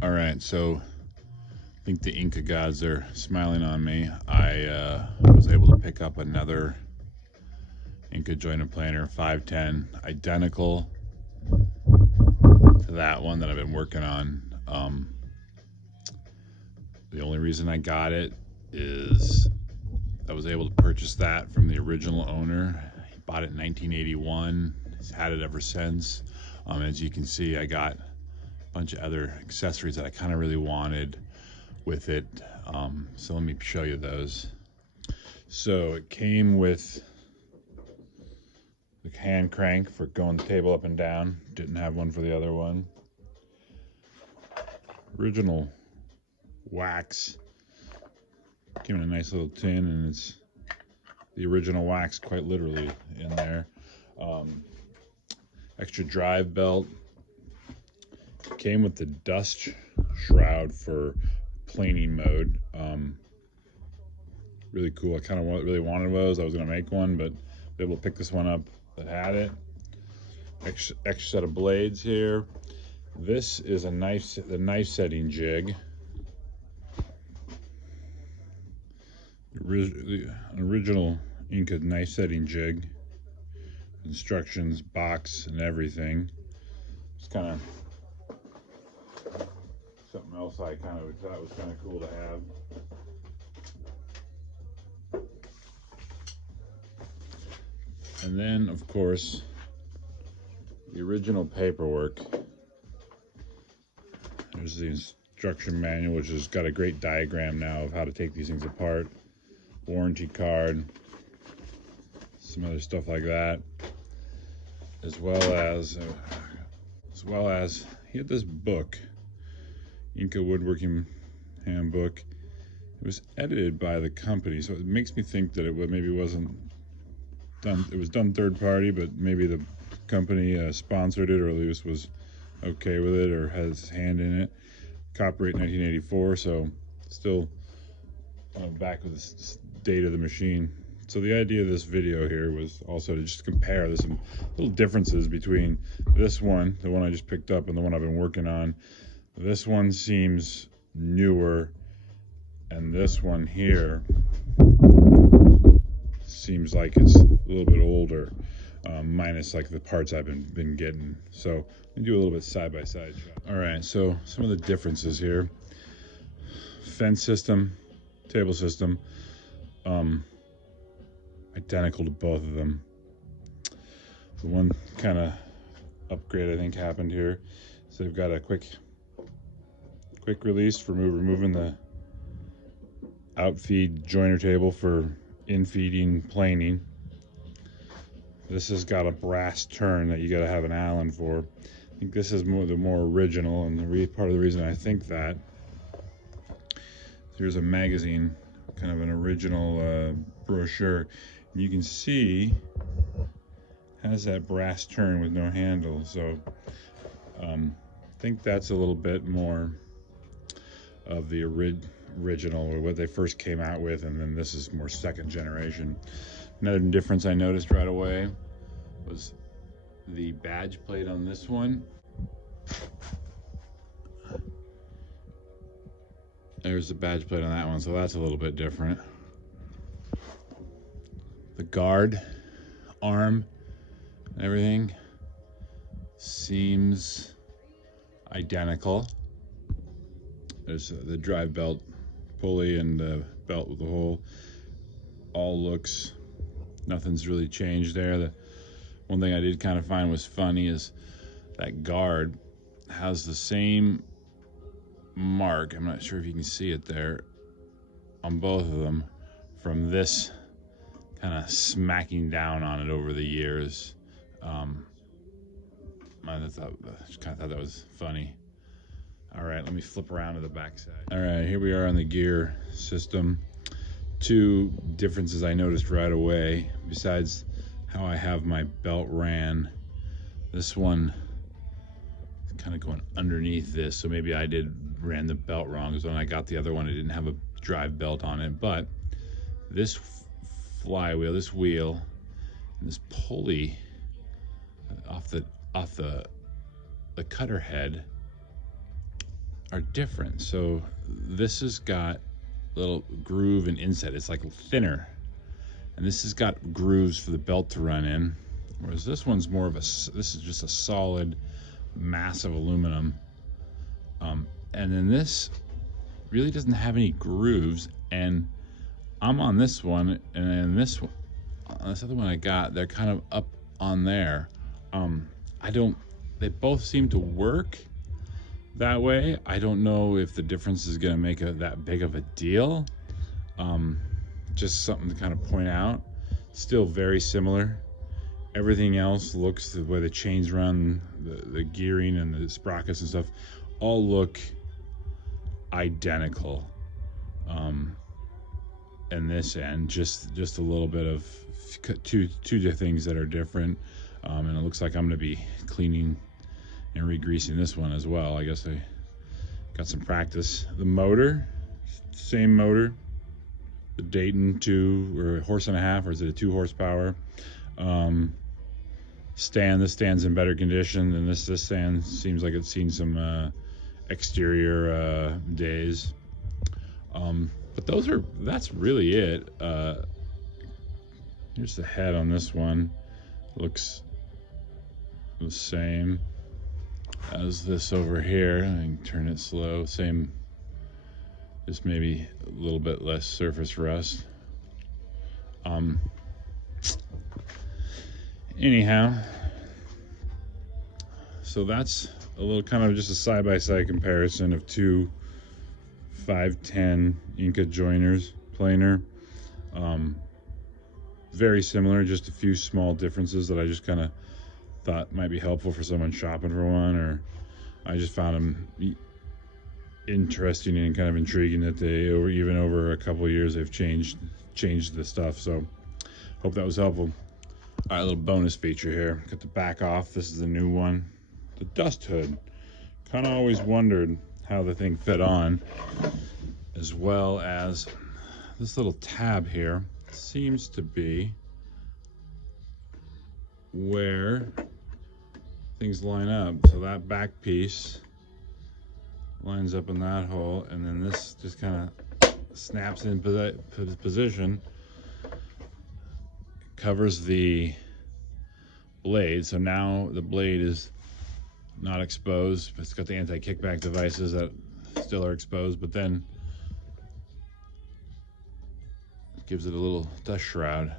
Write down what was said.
All right, so I think the Inca gods are smiling on me. I was able to pick up another Inca jointed planer, 510, identical to that one that I've been working on. The only reason I got it is I was able to purchase that from the original owner. He bought it in 1981. He's had it ever since. As you can see, I got a bunch of other accessories that I kind of really wanted with it. So let me show you those. So it came with the hand crank for going the table up and down. Didn't have one for the other one. Original wax. Came in a nice little tin, and it's the original wax, quite literally, in there. Extra drive belt. Came with the dust shroud for planing mode. Really cool. I kind of really wanted those. I was going to make one, but was able to pick this one up that had it. Extra set of blades here. This is the knife setting jig. The original Inca knife setting jig. Instructions, box, and everything. It's kind of something else I kind of thought was kind of cool to have. And then, of course, the original paperwork. There's the instruction manual, which has got a great diagram now of how to take these things apart. Warranty card, some other stuff like that, as well as he had this book, Inca Woodworking Handbook. It was edited by the company, so it makes me think that it maybe wasn't done. It was done third party, but maybe the company sponsored it, or at least was okay with it, or has his hand in it. Copyright 1984, so still back with the date of the machine. So the idea of this video here was also to just compare. There's some little differences between this one, the one I just picked up, and the one I've been working on. This one seems newer, and this one here seems like it's a little bit older, minus like the parts I've been getting. So let me do a little bit side-by-side shot. All right, so some of the differences here. Fence system, table system, identical to both of them. The one kind of upgrade I think happened here. So they've got a quick release for removing the outfeed joiner table for in-feeding planing. This has got a brass turn that you got to have an Allen for. I think this is the more original, and part of the reason I think that. Here's a magazine, kind of an original brochure. And you can see it has that brass turn with no handle. So I think that's a little bit more of the original, or what they first came out with, and then this is more second generation. Another difference I noticed right away was the badge plate on this one. There's the badge plate on that one, so that's a little bit different. The guard, arm, everything seems identical. There's the drive belt pulley and the belt with the hole. All looks, nothing's really changed there. The one thing I did kind of find was funny is that guard has the same mark, I'm not sure if you can see it there, on both of them, from this kind of smacking down on it over the years. I just kind of thought that was funny. All right, let me flip around to the back side. All right, here we are on the gear system. Two differences I noticed right away, besides how I have my belt ran. This one is kind of going underneath this, so maybe I ran the belt wrong, because when I got the other one, it didn't have a drive belt on it. But this flywheel, this wheel, and this pulley off the cutter head are different. So this has got little groove and inset. It's like thinner, and this has got grooves for the belt to run in, whereas this one's more of a, this is just a solid massive aluminum. And then this really doesn't have any grooves, and I'm on this one, and then this one, this other one I got, they're kind of up on there. I don't, they both seem to work that way. I don't know if the difference is going to make that big of a deal. Just something to kind of point out. Still very similar. Everything else looks, the way the chains run, the gearing and the sprockets and stuff, all look identical. And this end, just a little bit of two things that are different. And it looks like I'm going to be cleaning and re-greasing this one as well. I guess I got some practice. The motor, same motor. The Dayton 2 or a horse and a half, or is it a 2 horsepower? Stand. This stand's in better condition than this stand seems like it's seen some exterior days. But that's really it. Here's the head on this one. Looks the same as this over here. I can turn it slow. Same, just maybe a little bit less surface rust. Anyhow, so that's a little kind of just a side-by-side comparison of two 510 Inca joiners, planer. Very similar, just a few small differences that I just kind of thought might be helpful for someone shopping for one, or I just found them interesting and kind of intriguing that they, even over a couple of years, they've changed the stuff. So hope that was helpful. All right, a little bonus feature here. Got the back off. This is the new one. The dust hood. Kind of always wondered how the thing fit on, as well as this little tab here seems to be where things line up. So that back piece lines up in that hole, and then this just kind of snaps in position, covers the blade. So now the blade is not exposed, but it's got the anti-kickback devices that still are exposed, but then gives it a little dust shroud.